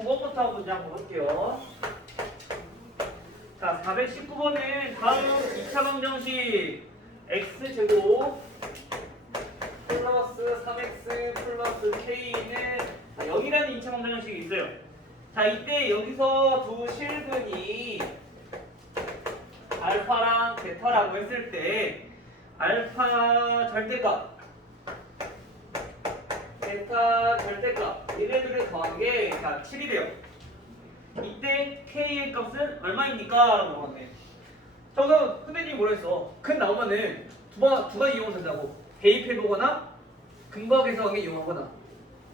419번부터 문제 한번 볼게요. 자, 419번은 다음 2차 방정식 x제곱 플러스 3x 플러스 k는 0이라는 2차 방정식이 있어요. 자, 이때 여기서 두 실근이 알파랑 베타라고 했을 때 알파 절대값, 베타 절대값 얘네들을 더한 게 자, 7이래요. 이때 k의 값은 얼마입니까? 라고 물어봤네. 저기서 선생님이 뭐라 했어? 근 나오면은 두 가지 이용하면 된다고. 대입해보거나 근거계산하게 이용하거나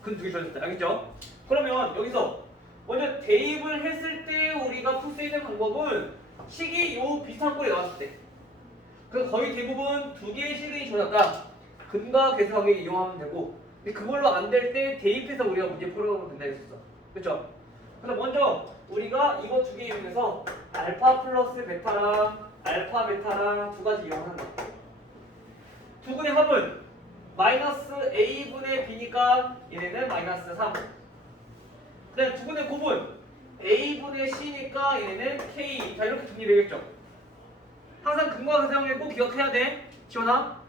근 두 개 줘야 된다. 알겠죠? 그러면 여기서 먼저 대입을 했을 때 우리가 풀 수 있는 방법은 식이 요 비슷한 꼴이 나왔을 때. 그래서 거의 대부분 두 개의 식이 줘놨다. 근과 계산하게 이용하면 되고, 근데 그걸로 안 될 때 대입해서 우리가 문제 풀어보면 된다 했었어. 그렇죠? 그래서 먼저 우리가 이거 두 개 이용해서 알파 플러스 베타랑 알파 베타랑 두 가지 이용한다. 두 분의 합은 마이너스 a분의 b니까 얘네는 마이너스 3. 그다음 두 분의 곱은 a분의 c니까 얘네는 k. 자, 이렇게 정리되겠죠? 항상 근과 계산을 꼭 기억해야 돼. 지원아.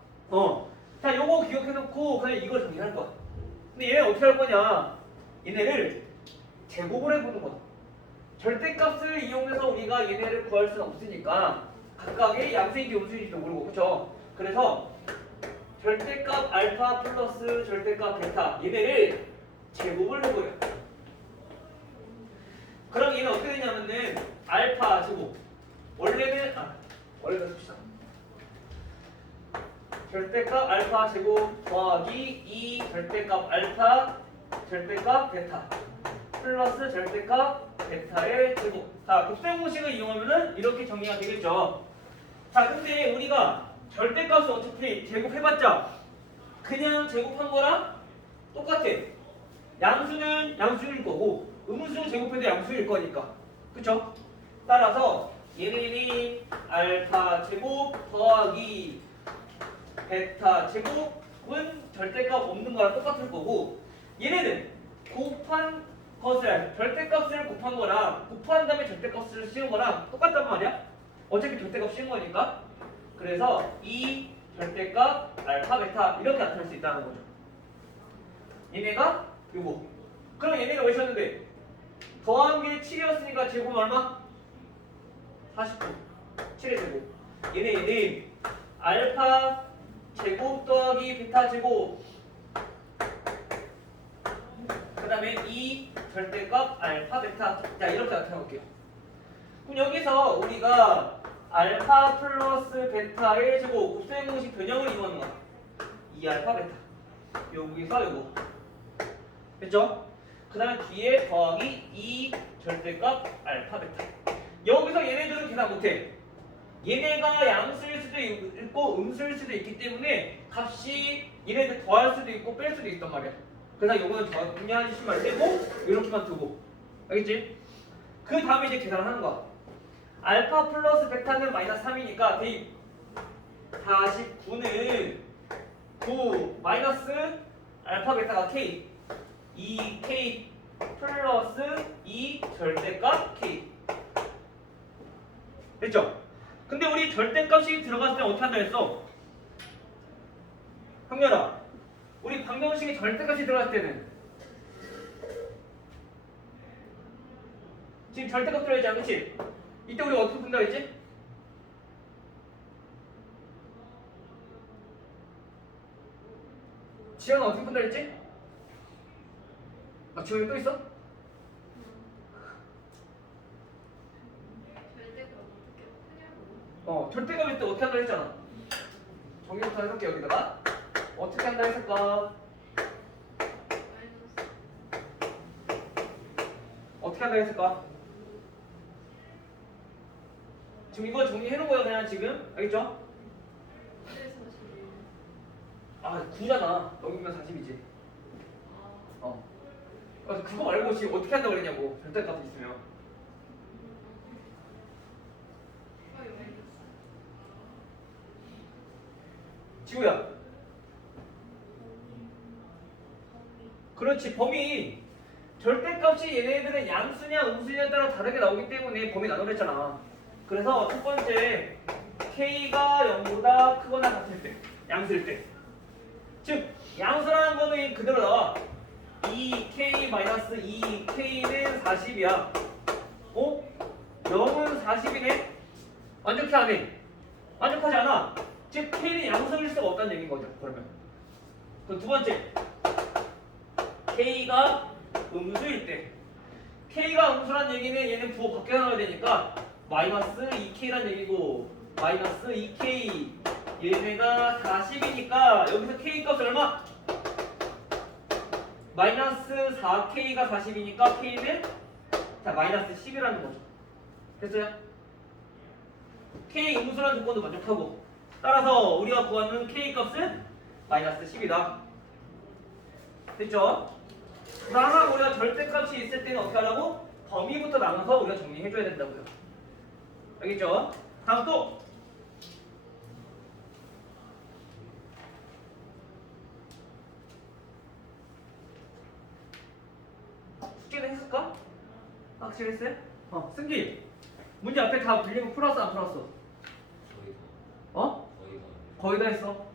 자, 요거 기억해놓고 그냥 이걸 정리할 거야. 근데 얘는 어떻게 할 거냐? 얘네를 제곱을 해보는 거야. 절대값을 이용해서 우리가 얘네를 구할 수는 없으니까 각각의 양수인지 음수인지도 모르고, 그렇죠? 그래서 절대값 알파 플러스 절대값 베타 얘네를 제곱을 해버려. 그럼 얘는 어떻게 되냐면은 알파 제곱 원래는 씁시다. 절대값 알파 제곱 더하기 2 절대값 알파 절대값 베타 플러스 절대값 베타의 제곱. 자, 곱셈 공식을 이용하면은 이렇게 정리가 되겠죠. 자, 근데 우리가 절대값을 어차피 제곱해봤자 그냥 제곱한 거랑 똑같아. 양수는 양수일 거고 음수는 제곱해도 양수일 거니까. 그쵸? 따라서 얘네는 알파 제곱 더하기 베타 제곱은 절대값 없는 거랑 똑같을 거고, 얘네는 곱한 것을 절대값을 곱한 거랑 곱한 다음에 절대값을 씌운 거랑 똑같단 말이야. 어차피 절대값 씌운 거니까. 그래서 이 절대값 알파 베타 이렇게 나타낼 수 있다는 거죠. 얘네가 요거. 그럼 얘네가 왜 셨는데 더한 게 7이었으니까 제곱은 얼마? 49. 7의 제곱. 얘는 알파 제곱 더하기 베타 제곱, 그 다음에 이 절대값 알파 베타. 자, 이렇게 나타내볼게요. 그럼 여기서 우리가 알파 플러스 베타의 제곱 곱셈 공식 변형을 이용하는 거야. 이 알파 베타 여기서 요거 됐죠? 그 다음에 뒤에 더하기 이 절대값 알파 베타. 여기서 얘네들은 계산 못해. 얘네가 양수일 수도 있고 음수일 수도 있기 때문에 값이 얘네들 더할 수도 있고 뺄 수도 있단 말이야. 그래서 요거는 정리하시면 되고 이렇게만 두고. 알겠지? 그 다음에 이제 계산을 하는 거야. 알파 플러스 베타는 마이너스 3이니까 대입 49는 9 마이너스 알파 베타가 k 2k 플러스 2 절대값 k. 됐죠? 근데 우리 절대값이 들어갔을 때 어떻게 한다 했어? 형렬아, 우리 방정식에 절대값이 들어갔을 때는 지금 절대값 들어있잖아, 그치? 이때 우리 어떻게 푼다 했지? 지현아 어떻게 푼다 했지? 지현이 또 있어? 절대값일 때 어떻게 한다 했잖아. 정리부터 해볼게. 여기다가 어떻게 한다 했을까? 어떻게 한다 했을까? 지금 이거 정리해놓은 거야 그냥 지금. 알겠죠? 9잖아. 여기면 40이지. 그거 말고 지금 어떻게 한다고 그랬냐고. 절대값 있으면. 지우야. 그렇지. 범위 절대값이 얘네들은 양수냐 음수냐에 따라 다르게 나오기 때문에 범위 나눠냈잖아. 그래서 첫 번째 k가 0보다 크거나 같을 때, 양수일 때. 즉 양수라는 거는 그대로 나와. 2k-2k는 40이야. 어? 0은 40이네? 완벽해 안 해? 완벽하지 않아. 즉 k는 양수일 수가 없다는 얘기인 거죠. 그러면 그럼 두 번째 k가 음수일 때. k가 음수란 얘기는 얘는 부호 밖에 나와야 되니까 마이너스 2k란 얘기고 마이너스 2k 얘네가 40이니까 여기서 k 값이 얼마? 마이너스 4k가 40이니까 k는 자 마이너스 10이라는 거죠. 됐어요? k 음수란 조건도 만족하고 따라서 우리가 구하는 k 값은 마이너스 10이다. 됐죠? 다만 우리가 절대값이 있을 때는 어떻게 하라고? 범위부터 나눠서 우리가 정리해줘야 된다고요. 알겠죠? 다음 또 숙제는 했을까? 확실했어요? 승기 문제 앞에 다 빌리고 풀었어 안 풀었어? 거의 다. 어? 거의 다. 거의 다 했어?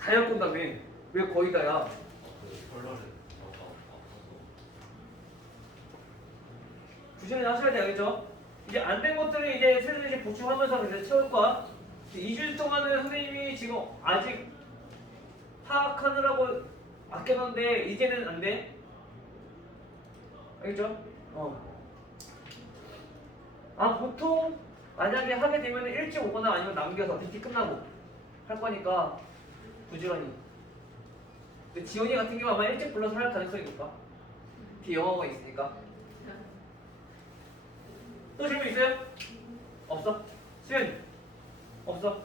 다 엮은다며 왜 거의 다야? 그 컬러를 아파서. 구신을 하셔야 돼 알겠죠? 이제 안 된 것들은 이제 슬슬 보충하면서 이제 채울 거야. 2주일 동안은 선생님이 지금 아직 파악하느라고 아껴놨는데 이제는 안 돼. 알겠죠? 보통 만약에 하게 되면 일찍 오거나 아니면 남겨서 PT 끝나고 할 거니까 부지런히. 근데 지원이 같은 경우 아마 일찍 불러서 할 가능성이 높아. 비영어가 있으니까. 또 질문 있어요? 없어? 수현 없어?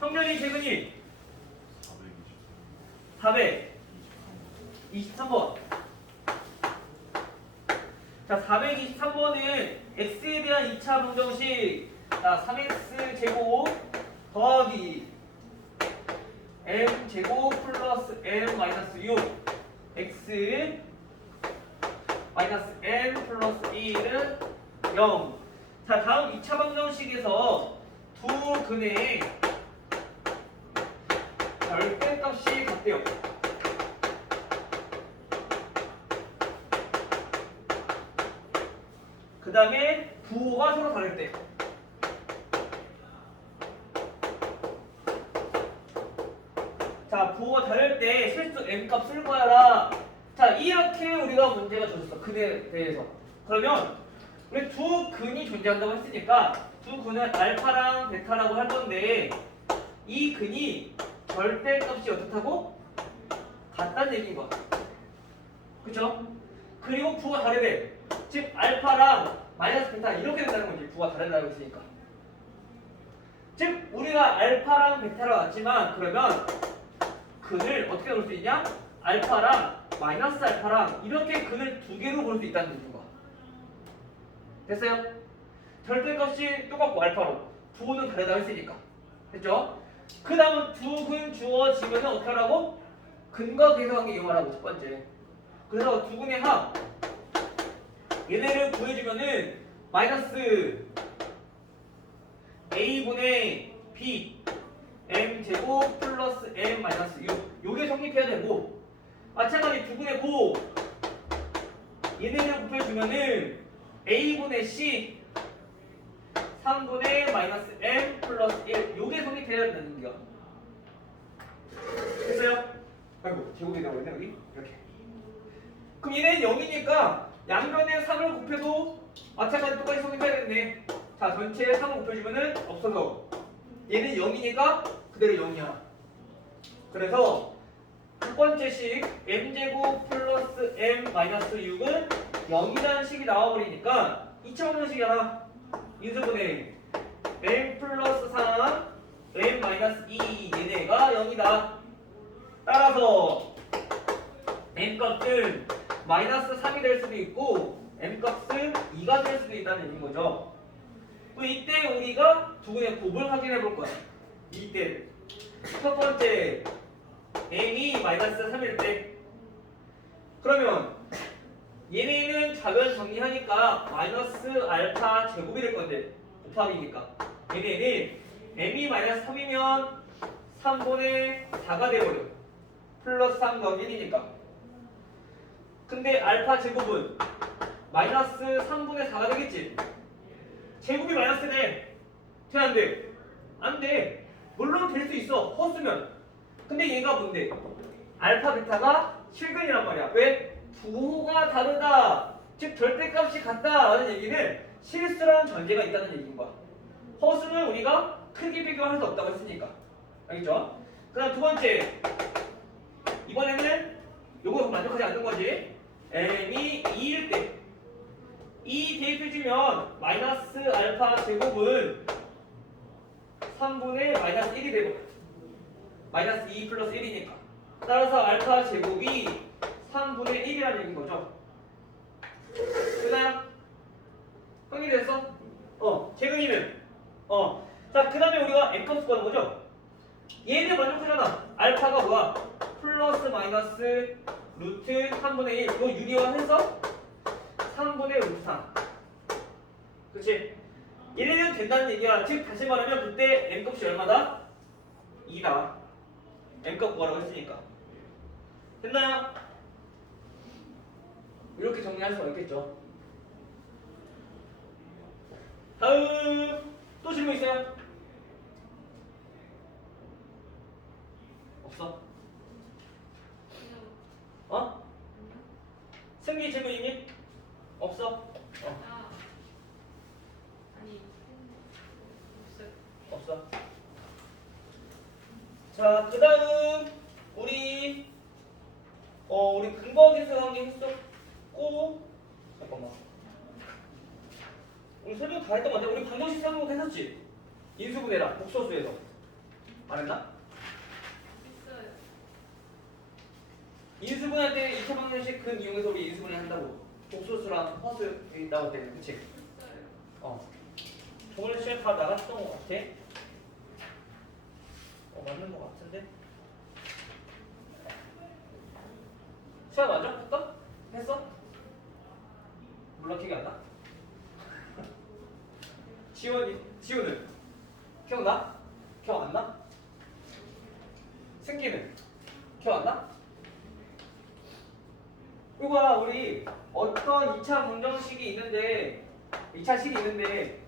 성렬이 재근이 423번. 자 423번은 x에 대한 2차 방정식 자 3x 제곱 더하기 m 제곱 플러스 m 마이너스 6 x 마이너스 m 플러스 1은 0. 자 다음 2차 방정식에서 두 근의 절대값이 같대요. 그 다음에 부호가 서로 다를 때. 자 부호가 다를 때 실수 m 값 쓸 거야라. 자 이렇게 우리가 문제가 줬었어. 근에 대해서. 그러면 우리 두 근이 존재한다고 했으니까 두 근은 알파랑 베타라고 할 건데 이 근이 절대값이 어떻다고? 같다는 얘기인 거야. 그쵸? 그리고 부호가 다르대. 즉 알파랑 마이너스 베타 이렇게 된다는 거지. 부호가 다르다고 했으니까. 즉 우리가 알파랑 베타를 왔지만 그러면 근을 어떻게 볼 수 있냐? 알파랑 마이너스 알파랑 이렇게 근을 두 개로 볼 수 있다는 얘기인 거야. 됐어요? 절대값이 똑같고 알파로 부호는 다르다고 했으니까. 됐죠? 그 다음은 두 근 주어지면 어떻게 하라고? 근과 계수관계 이용하라고 첫 번째. 그래서 두 근의 합 얘네를 구해주면은 마이너스 a분의 b m제곱 플러스 m 마이너스 6 요게 성립해야 되고 마찬가지 두 근의 고 얘네를 곱해주면은 a분의 c 3분의 마이너스 m 플러스 1 요게 성립해야 되는 거야. 됐어요? 아이고 제곱이 나오네 여기 이렇게. 그럼 얘는 0이니까 양변에 3을 곱해도 마찬가지 똑같이 성립해야겠네. 자 전체에 3을 곱해주면은 없어져. 얘는 0이니까 그대로 0이야. 그래서 첫 번째 식 m제곱 플러스 m 마이너스 6은 0이라는 식이 나와버리니까 2차 방정식이잖아. 인수분해 m 플러스 3 m 마이너스 2 얘네가 0이다. 따라서 m 값은 마이너스 3이 될 수도 있고 m 값은 2가 될 수도 있다는 얘기인 거죠. 또 이때 우리가 두 근의 곱을 확인해 볼 거야. 이때 첫 번째 m이 마이너스 3일 때 그러면 얘네는 좌변 정리하니까 마이너스 알파 제곱이 될 건데 곱합이니까 얘네는 m이 마이너스 3이면 3분의 4가 돼버려. 플러스 3 더하기 1이니까. 근데 알파 제곱은 마이너스 3분의 4가 되겠지. 제곱이 마이너스 돼. 돼 안 돼? 안 돼. 물론 될 수 있어. 허수면. 근데 얘가 뭔데? 알파 베타가 실근이란 말이야. 왜? 부호가 다르다. 즉 절대값이 같다라는 얘기는 실수라는 전제가 있다는 얘기인 거야. 허수는 우리가 크게 비교할 수 없다고 했으니까. 알겠죠? 그다음 두 번째. 이번에는 요거 만족하지 않는 거지. m이 2일 때. 2 대입해주면 마이너스 알파 제곱은 3분의 마이너스 1이 되고 마이너스 2 플러스 1이니까 따라서 알파 제곱이 3분의 1이라는 얘기인 거죠. 됐나요? 확인됐어? 재근이는? 자, 그 다음에 우리가 m값 구하는 거죠? 얘는 만족하잖아. 알파가 뭐야? 플러스 마이너스 루트 3분의 1 이거 유리화해서 3분의 루트 3 그치? 얘네는 된다는 얘기야. 즉 다시 말하면 그때 m값이 얼마다? 2다. m값 구하라고 했으니까. 됐나요? 이렇게 정리할 수가 있겠죠. 다음 또 질문 있어요? 없어? 승기 질문 있니? 없어? 아니 없어. 자, 그 다음 우리 근거 계산 한개 했었고 잠깐만. 우리 설명 다 했던 것 같아. 우리 방정식 설명 했었지? 인수분해랑 복소수에서 안 했나? 있어요. 인수분할 때 2차 방정식 근 이용해서 우리 인수분해 한다고. 복소수랑 허수 나올 때는 그치? 있어요. 저번에 시간 다 나갔던 것 같아. 맞는 것 같은데? 시간 맞아? 볼까? 했어? 몰라 기억이 안 나? 지훈은? 기억나? 기억 안 나? 승기는? 기억 안 나? 이거야 우리 어떤 2차 방정식이 있는데 2차 식이 있는데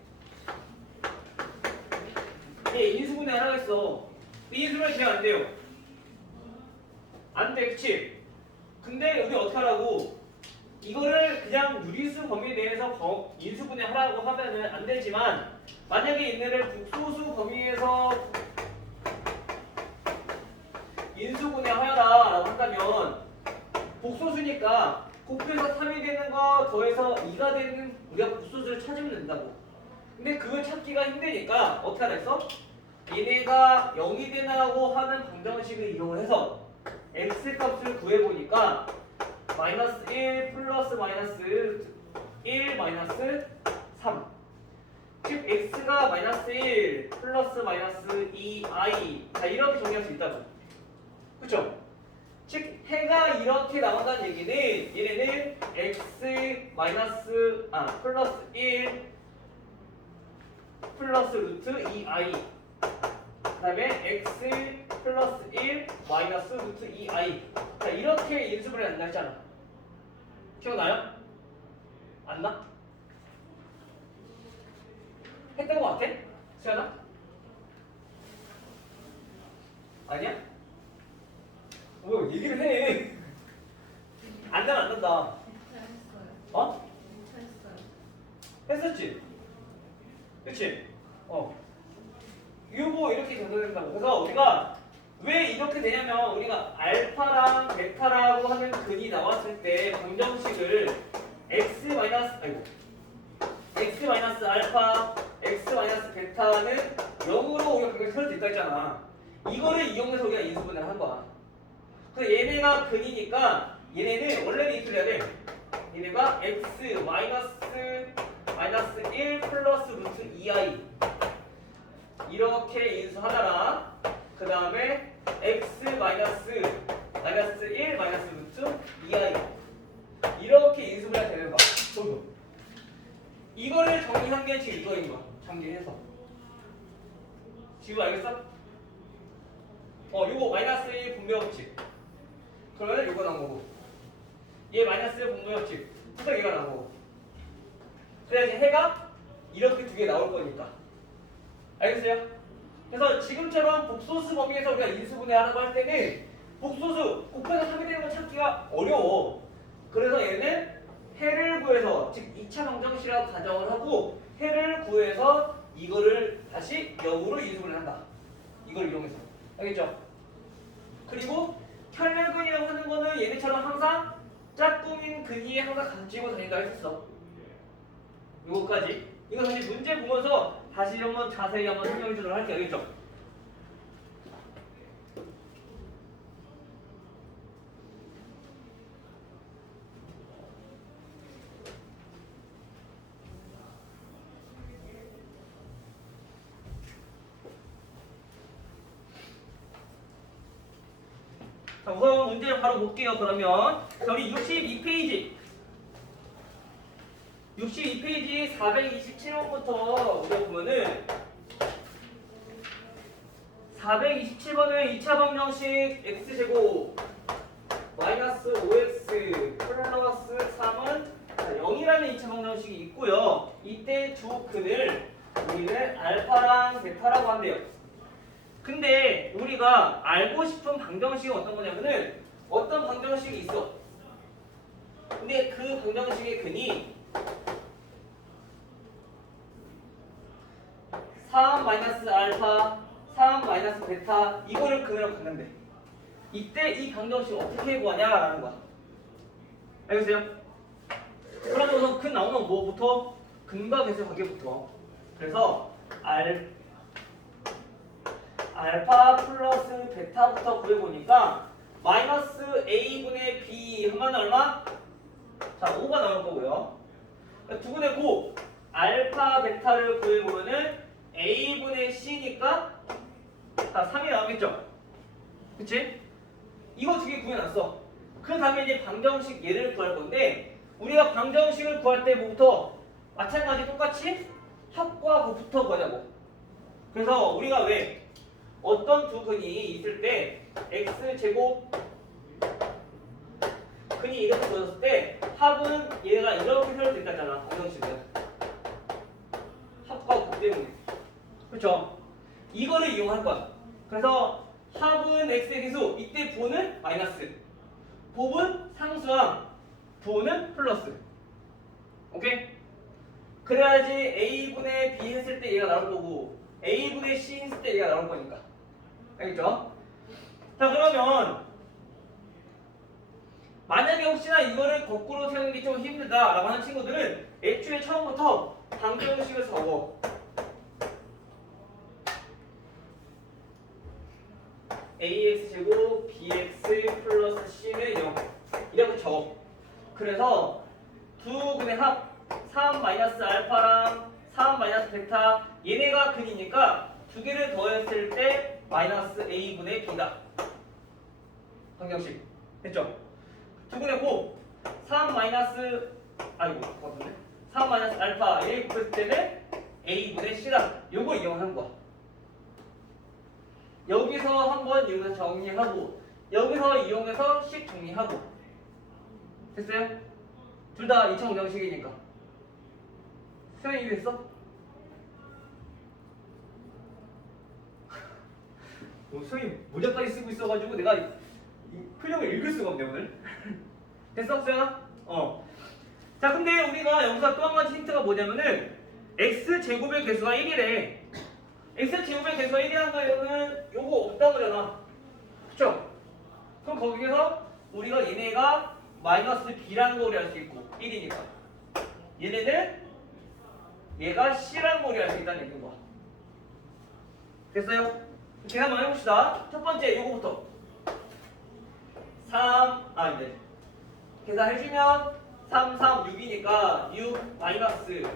얘 인수분해 하라고 했어. 인수분해 되면 안 돼요. 안 돼, 그치? 근데 우리 어떻게 하라고? 이거를 그냥 유리수 범위 내에서 인수분해 하라고 하면은 안 되지만 만약에 얘네를 복소수 범위에서 인수분해 하여라 라고 한다면 복소수니까 곱해서 3이 되는 거 더해서 2가 되는 우리가 복소수를 찾으면 된다고. 근데 그걸 찾기가 힘드니까 어떻게 하라 했어? 얘네가 0이 되나고 하는 방정식을 이용을 해서 x값을 구해보니까 마이너스 1 플러스 마이너스 1 마이너스 3 즉 x가 마이너스 1 플러스 마이너스 2i 자 이렇게 정리할 수 있다고. 그쵸? 즉 해가 이렇게 나온다는 얘기는 얘네는 x 마이너스 플러스 1 플러스 루트 2i 그 다음에 x 플러스 1 마이너스 루트 2i 자 이렇게 인수분해 한다 했잖아. 기억나요? 안 나? 했던 거 같아? 수연아? 아니야? 뭐 얘기를 해. 안 나면 안 난다. 했어요. 했어요. 했었지? 그치? 요거 이렇게 정리된다고. 그래서 우리가 왜 이렇게 되냐면 우리가 알파랑 베타라고 하는 근이 나왔을 때 방정식을 x 마이너스 알파 x 마이너스 베타는 0으로 우리가 그렇게 설수 있다 했잖아. 이거를 이용해서 우리가 인수분해를 한 거야. 그래서 얘네가 근이니까 얘네는 원래는 이렇게 해야 돼. 얘네가 x 마이너스 1 플러스 루트 2i 이렇게 인수하다라 그 다음에 x 마이너스 1 마이너스 루트 2i 이렇게 인수분해 되는 거야. 정도. 이거를 정리한 게 지금 이거인 거야. 정리해서. 지금 알겠어? 요거 마이너스 1 분배 법칙. 그러면 요거 나온 거고. 얘 마이너스 1 분배 법칙. 그래서 얘가 나온 거고. 그래야지 해가 이렇게 두 개 나올 거니까. 알겠어요? 그래서 지금처럼 복소수 범위에서 우리가 인수분해하라고 할 때는 복소수 곱해서 하게 되는 걸 찾기가 어려워. 그래서 얘는 해를 구해서 즉 2차 방정식이라고 가정을 하고 해를 구해서 이거를 다시 역으로 인수분해한다. 이걸 이용해서. 알겠죠? 그리고 혈면근이라고 하는 거는 얘네처럼 항상 짝꿍인 근위에 항상 가지고 다닌다 했었어. 요거까지. 이거 다시 문제 보면서 다시 한번 자세히 한번 설명해 주도록 할게요. 알겠죠? 자, 우선 문제를 바로 볼게요. 그러면 자, 우리 62페이지 62페이지 427번부터 우리가 보면은 427번은 2차 방정식 x제곱 마이너스 5x 플러스 3은 0이라는 2차 방정식이 있고요. 이때 두 근을 우리는 알파랑 베타라고 한대요. 근데 우리가 알고 싶은 방정식이 어떤 거냐면은 어떤 방정식이 있어. 근데 그 방정식의 근이 3-알파, 3-베타 이거를 근으로 갖는데 이때 이 방정식을 어떻게 구하냐라는 거야. 알겠어요? 그러면 우선 근 나오면 뭐부터? 근과 계수 관계부터. 그래서 알파 플러스 베타부터 구해보니까 마이너스 a분의 b 하면 얼마? 자 5가 나올 거고요. 두분의 고 알파 베타를 구해보면은 a분의 c니까 자 3이 나오겠죠? 그치? 이거 두 개 구해놨어. 그 다음에 이제 방정식 얘를 구할 건데 우리가 방정식을 구할 때 뭐부터? 마찬가지 똑같이 합과 곱부터 구하자고. 그래서 우리가 왜 어떤 두 근이 있을 때 x제곱 근이 이렇게 주어졌을 때 합은 얘가 이렇게 표현됐다잖아. 방정식은 합과 곱 때문에. 그렇죠? 이거를 이용할 거야. 그래서 합은 x의 계수, 이때 부호는 마이너스, 곱은 상수항, 부호는 플러스. 오케이? 그래야지 a분의 b 했을 때 얘가 나올 거고 a분의 c 했을 때 얘가 나올 거니까. 알겠죠? 자 그러면 만약에 혹시나 이거를 거꾸로 세우는 게 좀 힘들다라고 하는 친구들은 애초에 처음부터 방정식을 적어. ax제곱 bx 플러스 c는 0 이렇게 적어. 그래서 두 근의 합 3-알파랑 3-베타 얘네가 근이니까 두 개를 더했을 때 마이너스 a분의 b다. 방정식 됐죠? 두 분의 곱 3-알파 얘 곱했을 때는 a분의 c다. 요걸 이용하는 거야. 여기서 한번 이용해서 정리하고 여기서 이용해서 식 정리하고 됐어요? 둘 다 2차 방정식이니까. 수영이 이해됐어? 수영이 모자까지 쓰고 있어가지고 내가 이 표정을 읽을 수가 없네 오늘. 됐어 수영아? 자 근데 우리가 여기서 또 한 가지 힌트가 뭐냐면은 x제곱의 개수가 1이래. x제곱의 개수가 1이라는 거는 요거 없다는 거잖아. 그쵸? 그럼 거기에서 우리가 얘네가 마이너스 b라는 거 우리 알 수 있고 1이니까 얘네는 얘가 c라는 거 우리 알 수 있다는 얘기인 거야. 됐어요? 계산 한번 해봅시다. 첫 번째 요거부터 3 계산해주면 3, 6이니까 6 마이너스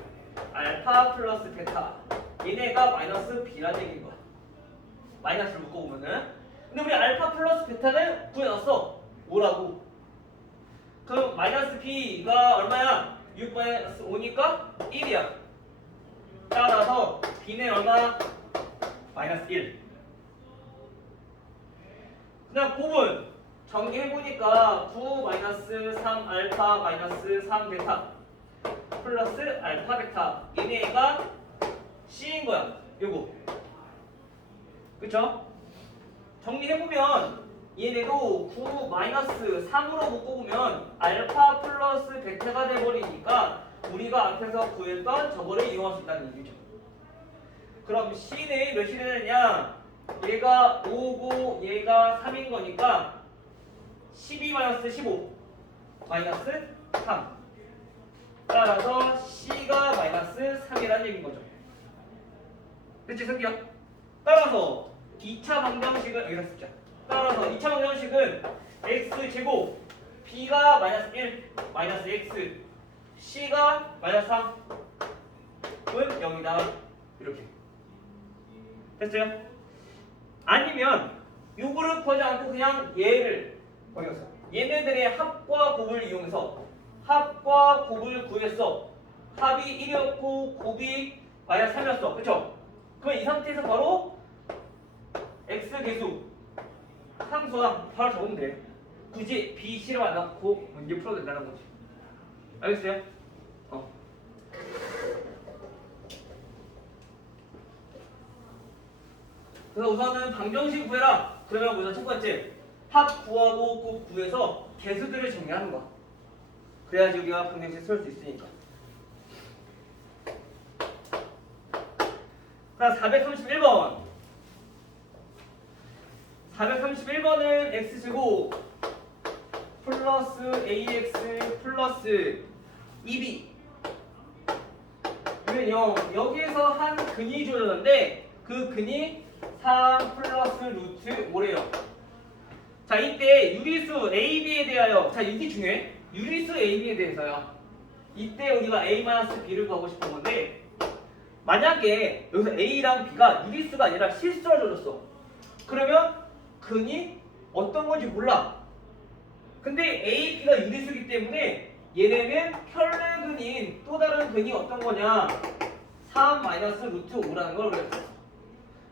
알파 플러스 베타 얘네가 마이너스 b라는 얘기인 거야. 마이너스를 묶어보면은 근데 우리 알파 플러스 베타는 구해놨어. 5라고. 그럼 마이너스 b가 얼마야? 6 마이너스 5니까 1이야. 따라서 b는 얼마? 마이너스 1. 그냥 곱은 정리해보니까 9 마이너스 3 알파 마이너스 3 베타 플러스 알파 베타 얘네가 C인 거야. 요거. 그쵸? 정리해보면 얘네도 9 마이너스 3으로 묶어보면 알파 플러스 베타가 돼버리니까 우리가 앞에서 구했던 저거를 이용할 수 있다는 얘기죠. 그럼 C는 몇이 되느냐? 얘가 5고 얘가 3인 거니까 12 마이너스 15 마이너스 3. 따라서 C가 마이너스 3이라는 얘기인 거죠. 그치 승기야? 따라서 2차 방정식은 여기다 쓰자. 따라서 2차 방정식은 x제곱 b가 마이너스 1 마이너스 x c가 마이너스 3은 0이다. 이렇게 됐어요? 아니면 요거를 구하지 않고 그냥 얘를 구해서 얘네들의 합과 곱을 이용해서 합과 곱을 구했어. 합이 1이었고 곱이 마이너스 3이었어. 그쵸? 그럼 이 상태에서 바로 x 계수 함수랑 바로 적으면 돼. 굳이 b, c를 안 넣고 문제 풀어도 된다는 거지. 알겠어요? 그래서 우선은 방정식 구해라. 그러면 우선 첫 번째 합 구하고 곱 구해서 개수들을 정리하는 거야. 그래야지 우리가 방정식 쓸 수 있으니까. 그다음 431번. 431번은 x제곱 플러스 ax 플러스 2b 이면요 여기에서 한 근이 주어졌는데 그 근이 3 플러스 루트 5래요. 자 이때 유리수 ab에 대하여 자 이게 중요해. 유리수 ab에 대해서야. 이때 우리가 a-b를 구하고 싶은 건데 만약에 여기서 a랑 b가 유리수가 아니라 실수가 주어졌어. 그러면 근이 어떤 건지 몰라. 근데 A, B가 유리수기 때문에 얘네는 혈내근인 또 다른 근이 어떤 거냐? 3 마이너스 루트 5라는 걸 그랬어.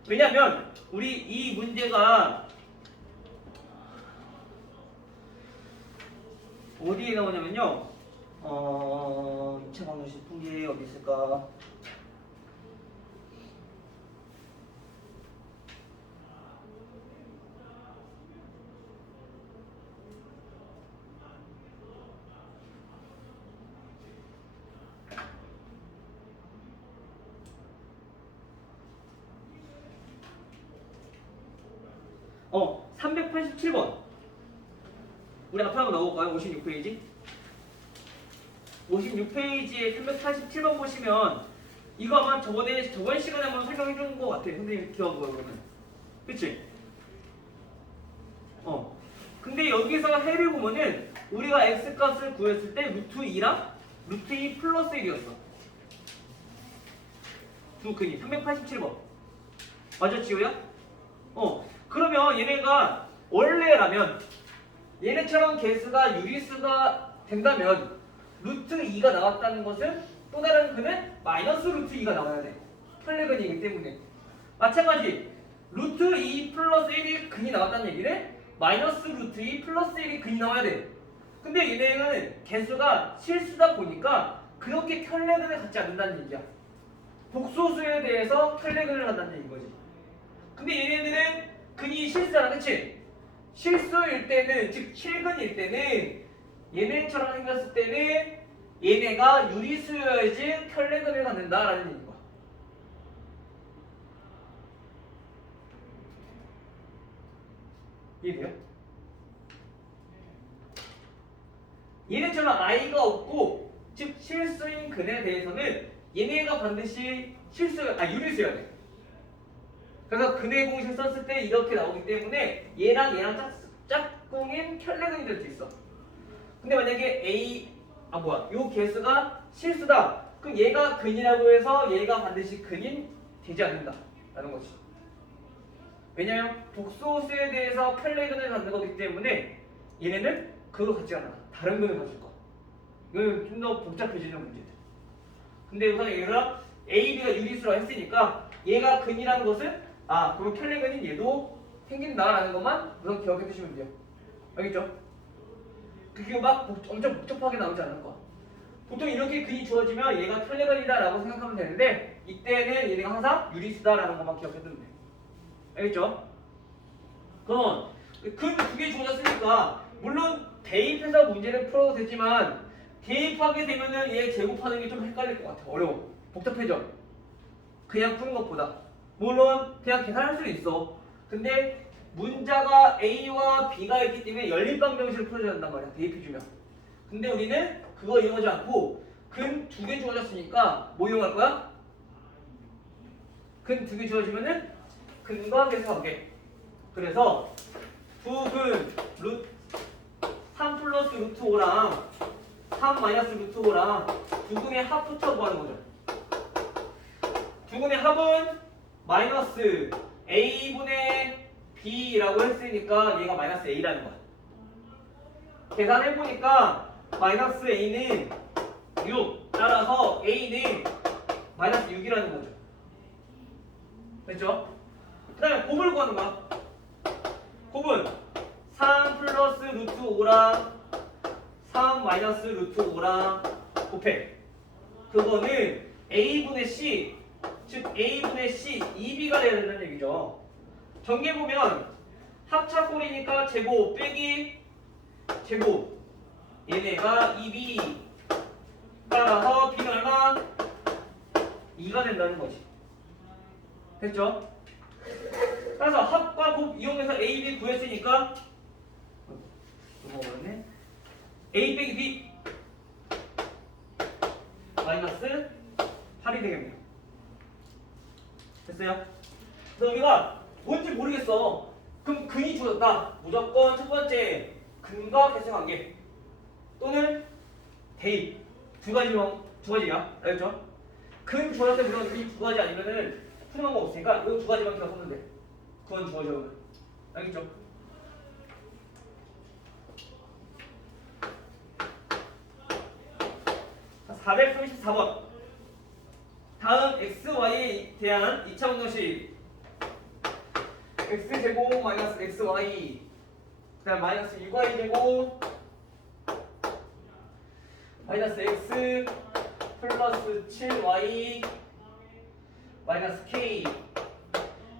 왜냐면 우리 이 문제가 어디에 나오냐면요. 2차 방정식 푼 게 어디 있을까? 어, 387번. 우리 앞에 한번 넣어볼까요? 56페이지. 56페이지에 387번 보시면 이거 아마 저번 시간에 한번 설명해 준 것 같아. 선생님 기억하고요, 그러면. 그치? 근데 여기서 해를 보면은 우리가 x값을 구했을 때 루트 2랑 루트 2 플러스 1이었어. 두 근이 387번. 맞아, 지호야? 그러면 얘네가 원래라면 얘네처럼 개수가 유리수가 된다면 루트 2가 나왔다는 것은 또 다른 근은 마이너스 루트 2가 나와야 돼. 혈내근이기 때문에. 마찬가지 루트 2 플러스 1이 근이 나왔다는 얘기는 마이너스 루트 2 플러스 1이 근이 나와야 돼. 근데 얘네는 개수가 실수다 보니까 그렇게 혈내근을 갖지 않는다는 얘기야. 복소수에 대해서 혈내근을 갖는다는 얘기인 거지. 근데 얘네들은 근이 실수잖아, 그치? 실수일 때는, 즉 실근일 때는 얘네처럼 생겼을 때는 얘네가 유리수여야지 혈내근을 갖는다라는 얘기인 거야. 이해돼요? 얘네처럼 i가 없고, 즉 실수인 근에 대해서는 얘네가 반드시 유리수여야 돼. 그래서 근의 공식 썼을 때 이렇게 나오기 때문에 얘랑 짝꿍인 혈내근이 될 수 있어. 근데 만약에 요 개수가 실수다. 그럼 얘가 근이라고 해서 얘가 반드시 근이 되지 않는다 라는 거지. 왜냐면 복소수에 대해서 혈내근을 갖는 거기 때문에 얘네는 그거 같지 않아. 다른 근을 가질 거야. 이건 좀 더 복잡해지는 문제들. 근데 우선 여기서 A, B가 유리수라고 했으니까 얘가 근이라는 것은 그럼 켈레근인 얘도 생긴다라는 것만 우선 기억해 두시면 돼요. 알겠죠? 그게 막 엄청 복잡하게 나오지 않을 거야. 보통 이렇게 근이 주어지면 얘가 켈레근이다라고 생각하면 되는데 이때는 얘네가 항상 유리수다라는 것만 기억해 두면 돼. 알겠죠? 그럼 근 두 개 주어졌으니까 물론 대입해서 문제를 풀어도 되지만 대입하게 되면은 얘 제곱하는 게 좀 헷갈릴 것 같아. 어려워. 복잡해져. 그냥 푸는 것보다. 물론 그냥 계산할 수는 있어. 근데 문자가 A와 B가 있기 때문에 연립방정식을 풀어줘야 된단 말이야. 대입해주면. 근데 우리는 그거 이용하지 않고 근 두 개 주어졌으니까 뭐 이용할 거야? 근 두 개 주어지면은 근과 계수하게. 그래서 두근 3 플러스 루트 5랑 3 마이너스 루트 5랑 두근의 합부터 구하는 거죠. 두근의 합은 마이너스 A분의 B라고 했으니까 얘가 마이너스 A라는 거야. 계산해보니까 마이너스 A는 6 따라서 A는 마이너스 6이라는 거죠. 됐죠? 그 다음에 곱을 구하는 거야. 곱은 3 플러스 루트 5랑 3 마이너스 루트 5랑 곱해. 그거는 A분의 C, 즉 A분의 C 2B가 되야 된다는 얘기죠. 정리해보면 합차꼴이니까 제곱 빼기 제곱 얘네가 2B 따라서 B는 얼마? 2가 된다는 거지. 됐죠? 따라서 합과 곱 이용해서 A, B 구했으니까 넘어가네. A 빼기 B 마이너스 8이 되겠네요. 됐어요? 그래서 우리가 뭔지 모르겠어. 그럼 근이 주어졌다. 무조건 첫 번째 근과 계수관계 또는 대입 두 가지야. 알겠죠? 근 주어졌을 때 물론 이 두 가지 아니면은 푸는 방법 없으니까 이 두 가지만 기억하면 돼. 그건 주어져요. 알겠죠? 자, 434번. 다음 xy에 대한 2차 방정식 x제곱 마이너스 xy 그 다음 마이너스 6y제곱 마이너스 x 플러스 7y 마이너스 k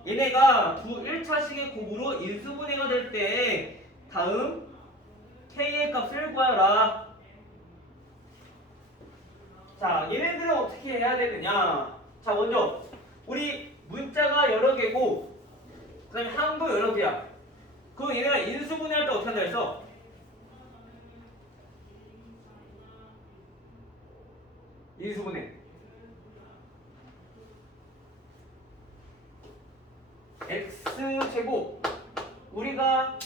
얘네가 두 1차식의 곱으로 인수분해가 될 때 다음 k의 값을 구하라. 자, 얘네들은 어떻게 해야 되느냐? 자, 먼저 우리 문자가 여러 개고 그 다음에 항도 여러 개야. 그럼 얘네가 인수분해할 때 어떻게 한다 해서 인수분해 x제곱 우리가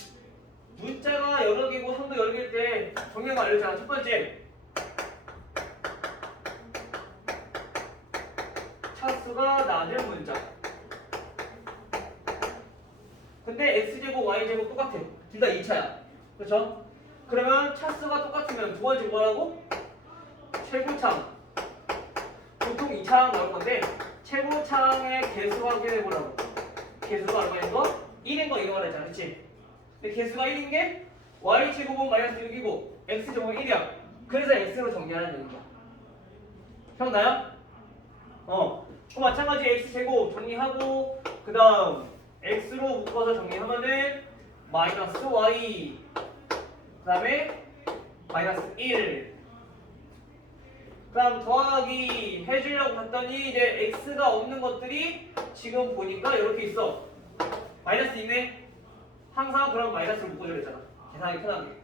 문자가 여러 개고 항도 여러 개일 때 정리가 알려주잖아. 첫 번째 차수가 낮은 문자. 근데 x제곱 y제곱 똑같아. 둘 다 2차야. 그렇죠? 그러면 차수가 똑같으면 두 번째 뭐라고? 최고창. 보통 2차항 나올 건데 최고창의 개수 확인해보라고. 개수가 얼마인 거? 1인 거 이거 말했잖아. 그치? 근데 개수가 1인 게 y제곱은 마이너스 6이고 x제곱은 1이야. 그래서 x로 정리하는 얘기야. 기억나요? 그 마찬가지 x제곱 정리하고 그 다음 x로 묶어서 정리하면은 마이너스 y 그 다음에 마이너스 1 그 다음 더하기 해주려고 봤더니 이제 x가 없는 것들이 지금 보니까 이렇게 있어. 마이너스 있네. 항상 그럼 마이너스를 묶어줘야 되잖아. 계산하기 편하게.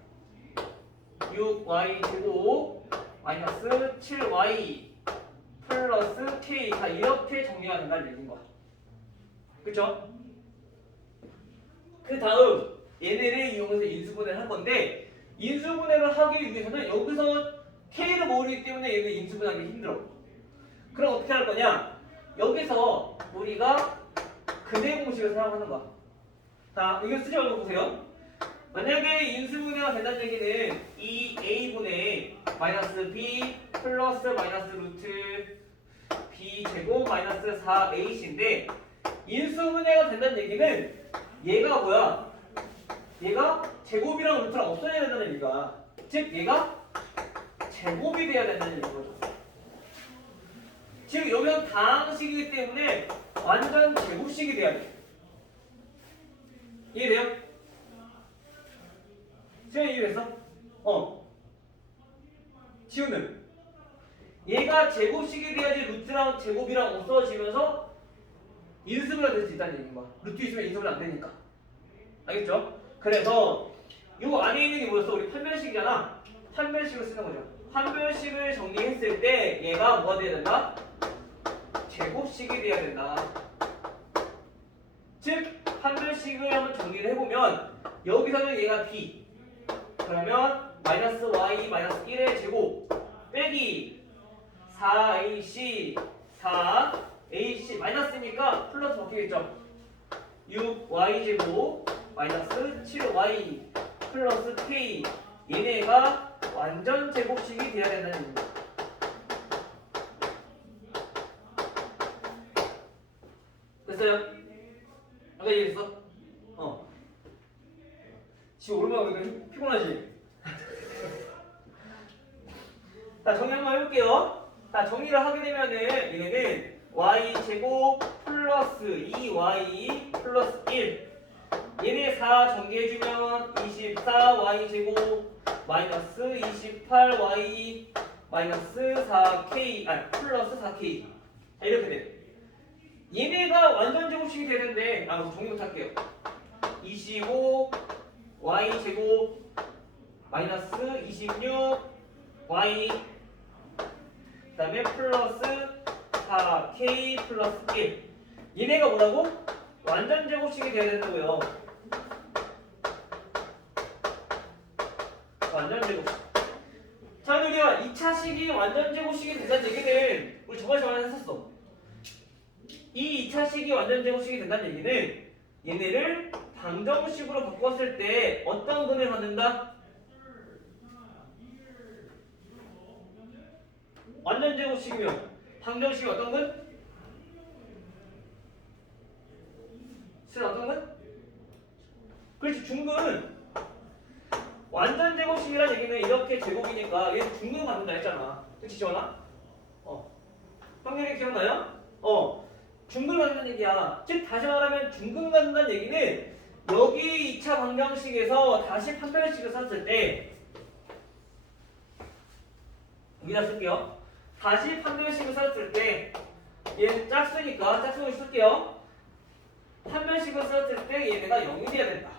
6y 제곱 마이너스 7y 플러스 k 다 이렇게 정리가 된다는 얘기인 거야. 그쵸? 그 다음 얘네를 이용해서 인수분해를 할 건데 인수분해를 하기 위해서는 여기서 k를 모르기 때문에 얘는 인수분해하기 힘들어. 그럼 어떻게 할 거냐? 여기서 우리가 근의 공식을 사용하는 거야. 자, 이거 쓰지 말고 보세요. 만약에 인수분해가 된다는 얘기는 이 a분의 마이너스 b 플러스 마이너스 루트 b 제곱 마이너스 4ac인데 인수분해가 된다는 얘기는 얘가 뭐야? 얘가 제곱이랑 루트랑 없어져야 된다는 얘기가, 즉 얘가 제곱이 돼야 된다는 얘기거든. 즉 여기는 다항식이기 때문에 완전 제곱식이 돼야 돼. 이해돼요? 지금 이해됐어? 지우는 얘가 제곱식이 돼야지 루트랑 제곱이랑 없어지면서 인수분해가 될 수 있다는 얘기인 거야. 루트 있으면 인수분해 안 되니까. 알겠죠? 그래서 요 안에 있는 게 뭐였어? 우리 판별식이잖아. 판별식을 쓰는 거죠. 판별식을 정리했을 때 얘가 뭐가 돼야 된다? 제곱식이 돼야 된다. 즉 판별식을 한번 정리를 해보면 여기서는 얘가 b, 그러면 마이너스 y 마이너스 1의 제곱 빼기 4ac 4ac 마이너스니까 플러스 바뀌겠죠. 6y 제곱 마이너스 7y 플러스 k, 얘네가 완전 제곱식이 돼야 된다는 얘기입니다. 됐어요? 아까 얘기했어? 지금 오랜만에 피곤하지? 자, 정리 한번 해볼게요. 자, 정리를 하게 되면은 얘네는 y제곱 플러스 2y 플러스 1, 얘네 4 전개해주면 24y제곱 마이너스 28y 마이너스 4k, 아니 플러스 4k. 자, 이렇게 돼. 얘네가 완전 제곱식이 되는데, 정리부터 할게요. 25 y 제곱 마이너스 26 y, 그 다음에 플러스 4k 플러스 1. 얘네가 뭐라고? 완전 제곱식이 돼야 된다고요. 완전 제곱식. 자, 우리가 2차식이 완전 제곱식이 된다는 얘기는 우리 저번에 했었어. 이 2차식이 완전 제곱식이 된다는 얘기는 얘네를 방정식으로 바꿨을 때 어떤 근을 갖는다? 완전 제곱식이면 방정식이 어떤 근? 어떤 근? 그렇지, 중근. 완전 제곱식이라는 얘기는 이렇게 제곱이니까 얘는 중근 갖는다 했잖아. 그렇지, 지원아? 형님이 기억나요? 중근 갖는다는 얘기야. 즉 다시 말하면 중근 갖는다는 얘기는 여기 2차 방정식에서 다시 판별식을 썼을 때, 여기다 쓸게요. 다시 판별식을 썼을 때 얘는 짝수니까 짝수를 쓸게요. 판별식을 썼을 때 얘네가 0이 돼야 된다.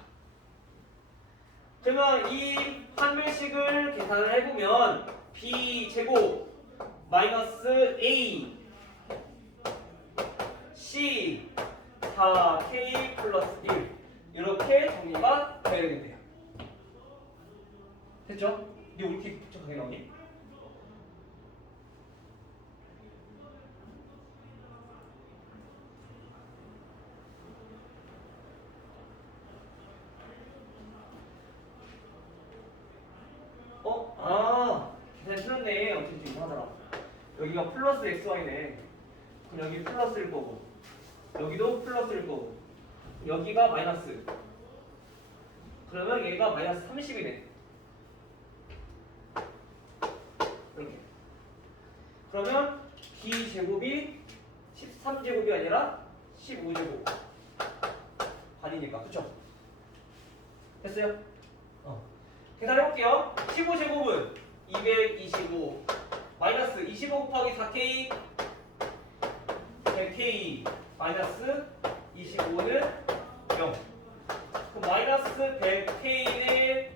그러면 이 판별식을 계산을 해보면 b 제곱 마이너스 a c 4k 플러스 1 이렇게 정리가 되어야 돼요. 됐죠? 이게 왜 이렇게 복잡하게 나오니? 계산이 틀렸네. 어떻게 지금 하더라. 여기가 플러스 xy네. 그럼 여기 플러스일 거고, 여기도 플러스일 거고, 여기가 마이너스. 그러면 얘가 마이너스 30이네. 이렇게. 그러면 b제곱이 13제곱이 아니라 15제곱. 반이니까. 그쵸? 됐어요? 계산해볼게요. 15제곱은 225 마이너스 25 곱하기 4k 100k 마이너스 25는 0. 그럼 마이너스 100k는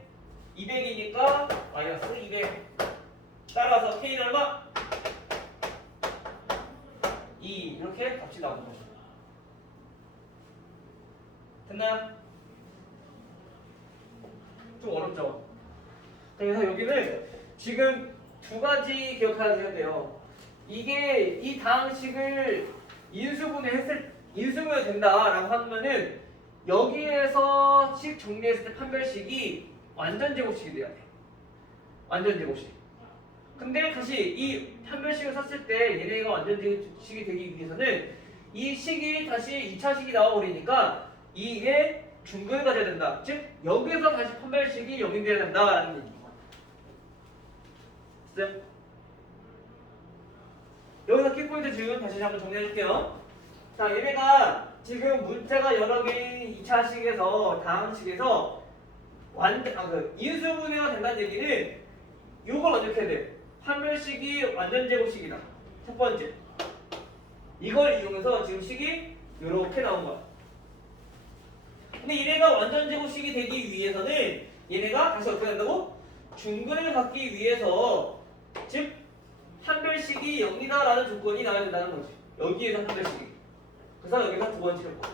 200이니까 마이너스 200. 따라서 k는 얼마? 2. 이렇게 값이 나오는 거죠. 됐나요? 좀 어렵죠? 그래서 여기는 지금 두 가지 기억하셔야 돼요. 이게 이 다항식을 인수분해 된다라고 하면은 여기에서 식 정리했을 때 판별식이 완전 제곱식이 돼야 돼. 완전 제곱식. 근데 다시 이 판별식을 썼을 때 얘네가 완전 제곱식이 되기 위해서는 이 식이 다시 2차식이 나와버리니까 이게 중근을 가져야 된다. 즉 여기서 다시 판별식이 영입돼야 된다라는 얘기입니다. 됐어요? 여기서 키포인트 지금 다시 한번 정리해줄게요. 자, 얘네가 지금 문자가 여러 개인 2차식에서 다항식에서 인수분해가 된다는 얘기는 이걸 어떻게 해야 돼? 판별식이 완전 제곱식이다. 첫 번째. 이걸 이용해서 지금 식이 이렇게 나온 거야. 근데 얘네가 완전 제곱식이 되기 위해서는 얘네가 다시 어떻게 된다고? 중근을 갖기 위해서 즉 판별식이 0이다라는 조건이 나와야 된다는 거지. 여기에서 판별식이. 그래서 여기서 두 번째로 거.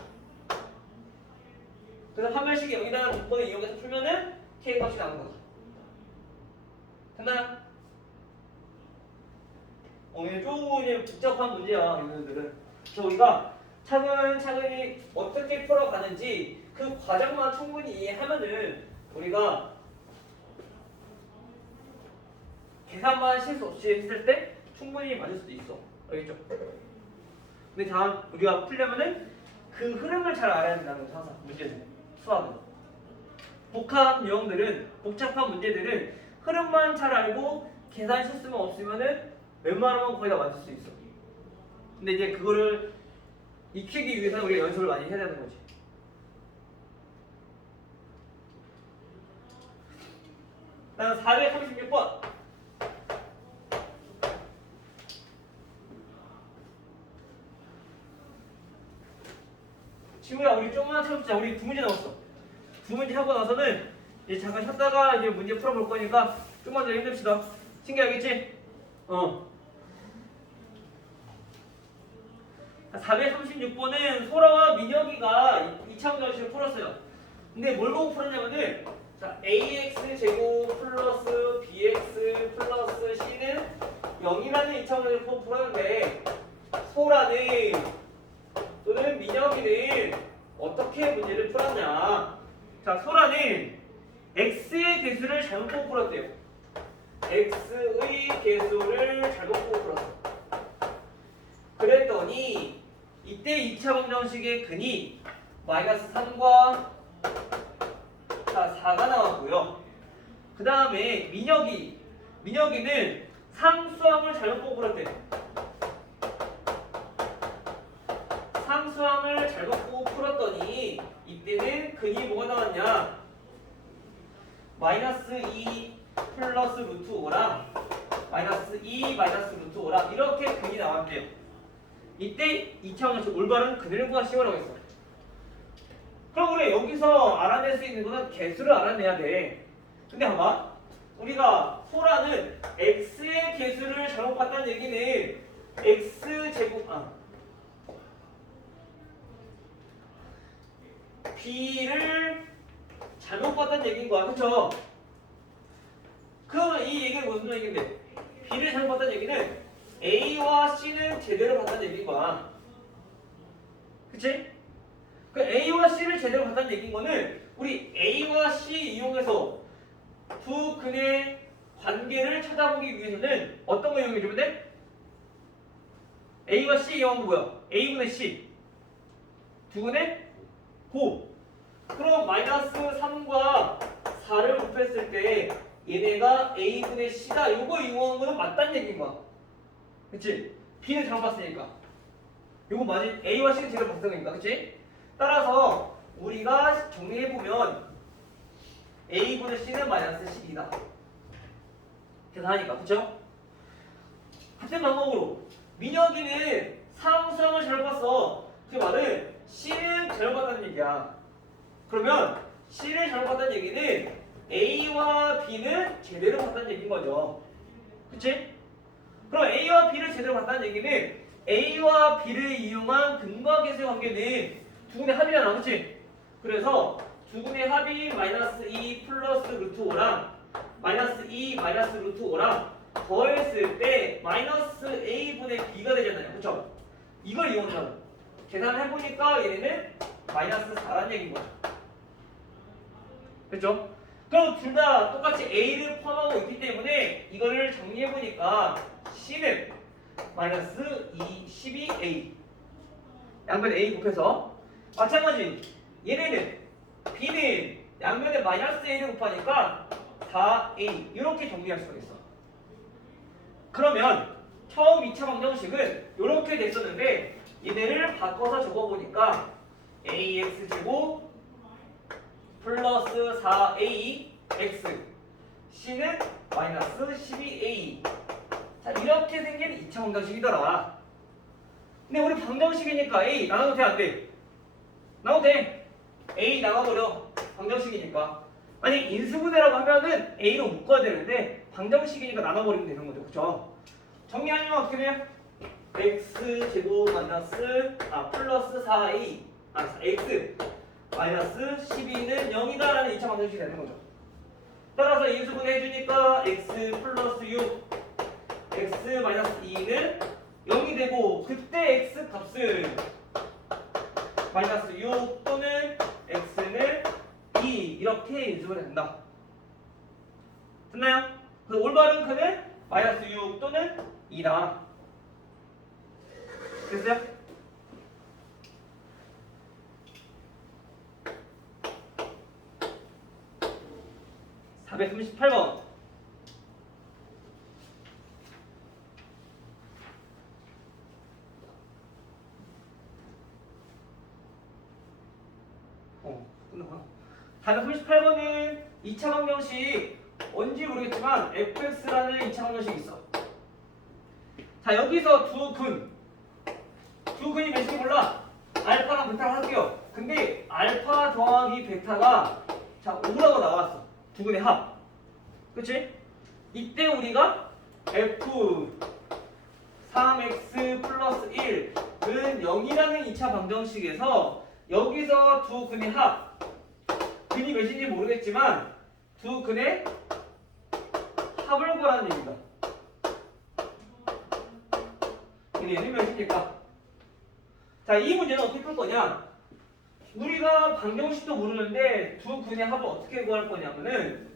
그래서 판별식이 0이다라는 조건을 이용해서 풀면은 K값이 나오는 거지. 됐나요? 이게 조금 복잡한 문제야, 얘네들은. 그래서 우리가 차근차근히 어떻게 풀어가는지 그 과정만 충분히 이해하면은 우리가 계산만 실수 없이 했을 때 충분히 맞을 수도 있어. 알겠죠? 근데 다음 우리가 풀려면은 그 흐름을 잘 알아야 된다는 거죠. 항상 문제는 수학은 복합 유형들은 복잡한 문제들은 흐름만 잘 알고 계산 실수만 없으면은 웬만하면 거의 다 맞을 수 있어. 근데 이제 그거를 익히기 위해서는 우리가 연습을 많이 해야 되는 거지. 다음 436번. 친구야, 우리 좀만 참자. 우리 두 문제 남았어. 두 문제 하고 나서는 이제 잠깐 쉬었다가 이제 문제 풀어볼 거니까 좀만 더 힘냅시다. 친구 알겠지? 436번은 소라와 민혁이가 2차 문제식을 풀었어요. 근데 뭘 보고 풀었냐면은 자, ax 제곱 플러스 bx 플러스 c는 0이라는 2차 문제를 풀었는데 소라는 또는 민혁이는 어떻게 문제를 풀었냐. 자, 소라는 x의 개수를 잘못 보고 풀었대요. x의 개수를 잘못 보고 풀었어. 그랬더니 이때 2차 방정식의 근이 마이너스 3과 4가 나왔고요. 그 다음에 민혁이는 상수항을 잘못 보고 풀었대. 상수항을 잘못 보고 풀었더니 이때는 근이 뭐가 나왔냐? 마이너스 2 플러스 루트 5랑 마이너스 2 마이너스 루트 5랑 이렇게 근이 나왔대요. 이때 2차원에서 올바른 근을 구하 시오라고 했어. 그럼 우리 여기서 알아낼 수 있는 거는 개수를 알아내야 돼. 근데 봐봐, 우리가 소라는 x의 개수를 잘못 봤다는 얘기는 x 제곱 b를 잘못 봤다는 얘기인 거야, 그쵸? 그러면 이 얘기는 무슨 얘기인데? b를 잘못 봤다는 얘기는 a와 c는 제대로 봤다는 얘기인 거야, 그치? 그 a와 c를 제대로 봤다는 얘기인 거는 우리 a와 c 이용해서 두 근의 관계를 찾아보기 위해서는 어떤 거 이용해주면 돼? a와 c 이용한 거 뭐야? a분의 c 두 근의 곱. 그럼 마이너스 3과 4를 곱했을 때 얘네가 a분의 c다. 요거 이용한 거는 맞다는 얘기인 거야, 그치? b는 잘못 봤으니까 요거 맞지? a와 c는 제대로 봤으니까, 그치? 따라서 우리가 정리해보면 a분의 c는 마이너스 10이다 계산하니까, 그쵸? 같은 방법으로 민혁이는 상수항을 잘못 봤어. 그 말은 c는 잘못 봤다는 얘기야. 그러면 c를 잘못 봤다는 얘기는 a와 b는 제대로 봤다는 얘기인 거죠, 그치? 그럼 a와 b를 제대로 봤다는 얘기는 a와 b를 이용한 근과 계수의 관계는 두 군의 합이잖아, 그치? 그래서 두 군의 합이 마이너스 2 플러스 루트 5랑 마이너스 2 마이너스 루트 5랑 더했을 때 마이너스 a분의 b가 되잖아요, 그쵸? 이걸 이용한다고. 계산해보니까 얘네는 마이너스 4라는 얘기인 거야. 그렇죠? 그럼 둘 다 똑같이 A를 포함하고 있기 때문에 이거를 정리해보니까 C는 마이너스 12A 양변 A 곱해서 마찬가지 얘네는 B는 양면에 마이너스 A를 곱하니까 4A 이렇게 정리할 수가 있어. 그러면 처음 2차 방정식은 이렇게 됐었는데 얘네를 바꿔서 적어보니까 AX제곱 플러스 4AX C는 마이너스 12A 자 이렇게 생긴 2차 방정식이더라. 근데 우리 방정식이니까 A 나눠도 돼 안 돼? 나눠도 돼. A 나가버려. 방정식이니까. 아니 인수분해라고 하면은 A로 묶어야 되는데 방정식이니까 나눠버리면 되는 거죠. 그쵸? 정리하면 어떻게 돼요? X 제곱 마이너스 플러스 4A X 마이너스 12는 0이다라는 2차 방정식이 되는 거죠. 따라서 인수분해 해주니까 X 플러스 6 X 마이너스 2는 0이 되고 그때 X 값은 마이너스 6 또는 X는 2 이렇게 인수분해 된다. 됐나요? 그 올바른 크는 마이너스 6 또는 2다. 됐어요? (438번) 끝나구나. 438번은 2차 방정식 뭔지 모르겠지만 fx라는 2차 방정식이 있어. 자 여기서 두 근이 몇인지 몰라. 알파랑 베타를 할게요. 근데 알파 더하기 베타가 자 5라고 나왔어. 두 근의 합. 그치? 이때 우리가 f 3x 플러스 1은 0이라는 2차 방정식에서 여기서 두 근의 합 근이 몇인지 모르겠지만 두 근의 합을 구하는 얘기다. 근데 얘는 몇입니까? 자, 이 문제는 어떻게 풀 거냐? 우리가 방정식도 모르는데 두 근의 합을 어떻게 구할 거냐면은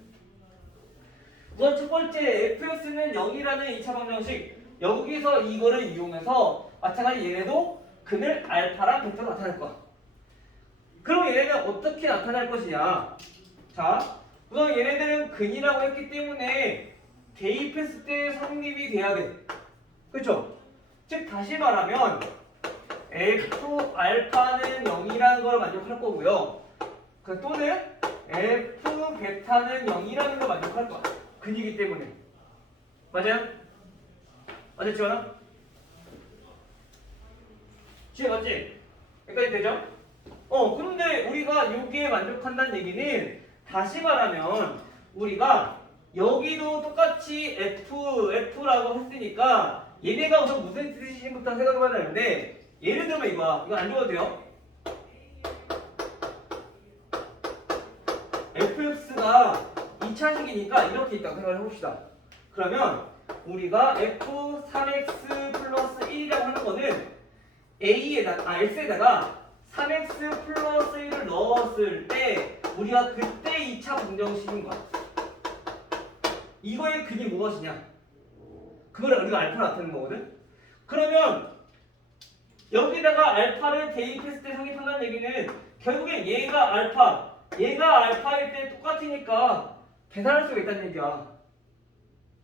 우선 첫 번째 fx는 0이라는 2차 방정식 여기서 이거를 이용해서 마찬가지 얘네도 근을 알파랑 베타로 나타낼 거야. 그럼 얘네는 어떻게 나타날 것이냐? 자, 우선 얘네들은 근이라고 했기 때문에 대입했을 때 성립이 돼야 돼. 그렇죠? 즉 다시 말하면 f 알파는 0이라는 걸 만족할 거고요. 그 또는 f 베타는 0이라는 걸 만족할 거야. 근이기 때문에. 맞아요? 맞아 지원아? 지혜 맞지? 여기까지 되죠? 그런데 우리가 여기에 만족한다는 얘기는 다시 말하면 우리가 여기도 똑같이 F라고 했으니까 얘네가 우선 무슨 뜻인지부터 생각해봐야 되는데 예를 들면 이거야. 이거 안 줘도 돼요? fx가 2차식이니까 이렇게 있다고 생각을 해봅시다. 그러면 우리가 f3x 플러스 1이라고 하는 거는 x에다가 3x 플러스 1을 넣었을 때 우리가 그때 2차 방정식인 거야. 이거의 근이 무엇이냐? 그걸 우리가 알파로 나타내는 거거든? 그러면 여기다가 알파를 대입했을 때 성립한다는 얘기는 결국엔 얘가 알파일 때 똑같으니까 계산할 수가 있다는 얘기야.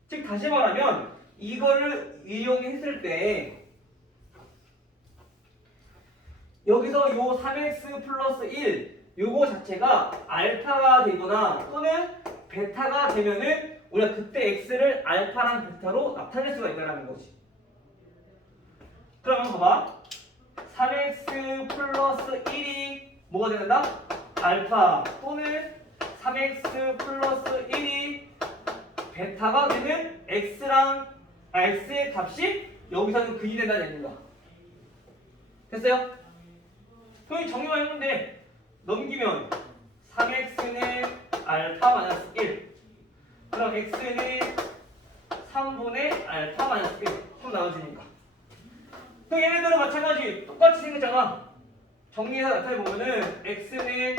즉 다시 말하면 이거를 이용했을 때 여기서 요 3x 플러스 1 요거 자체가 알파가 되거나 또는 베타가 되면은 우리가 그때 x를 알파랑 베타로 나타낼 수가 있다는 거지. 그러면 봐봐. 3x 플러스 1이 뭐가 된다? 알파 또는 3x 플러스 1이 베타가 되면 x의 값이 여기서는 근이 된다는 얘기입니다. 됐어요? 형이 정리만 했는데 넘기면 3x는 알파 마이너스 1 그럼 x는 3분의 알파 마이너스 1 그럼 나눠지니까 그럼 얘네들은 마찬가지 똑같이 생겼잖아. 정리해서 나타내보면은 x는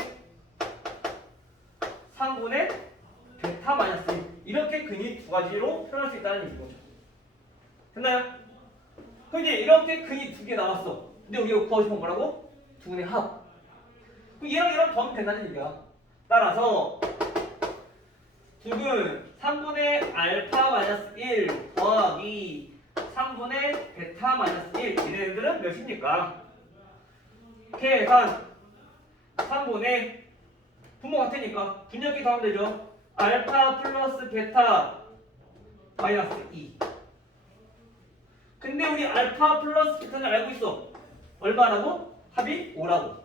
3분의 베타 마이너스 1 이렇게 근이 두 가지로 표현할 수 있다는 얘기인 거죠. 됐나요? 그럼 이제 이렇게 근이 두 개 나왔어. 근데 우리가 구하고 싶은 뭐라고? 두 분의 합. 그럼 얘랑 더하면 된다는 얘기야. 따라서 두근 3분의 알파 마이너스 1 더하기 3분의 베타 마이너스 1 얘네들은 몇입니까? 계산 3분의 분모 같으니까 분력기 더하면 되죠. 알파 플러스 베타 마이너스 2. 근데 우리 알파 플러스 베타는 알고 있어. 얼마라고? 합이 5라고.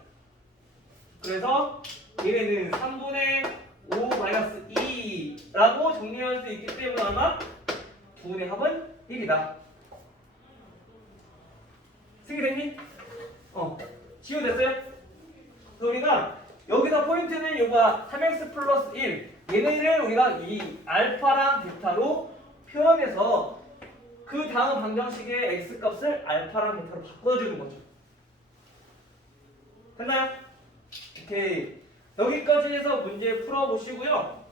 그래서 얘네는 3분의 5 마이너스 2라고 정리할 수 있기 때문에 아마 두 분의 합은 1이다. 승리됐니? 지워졌어요? 그래서 우리가 여기서 포인트는 요가 3x 플러스 1 얘네를 우리가 이 알파랑 베타로 표현해서 그 다음 방정식의 x 값을 알파랑 베타로 바꿔주는 거죠. 됐나요? 오케이. 여기까지 해서 문제 풀어보시고요.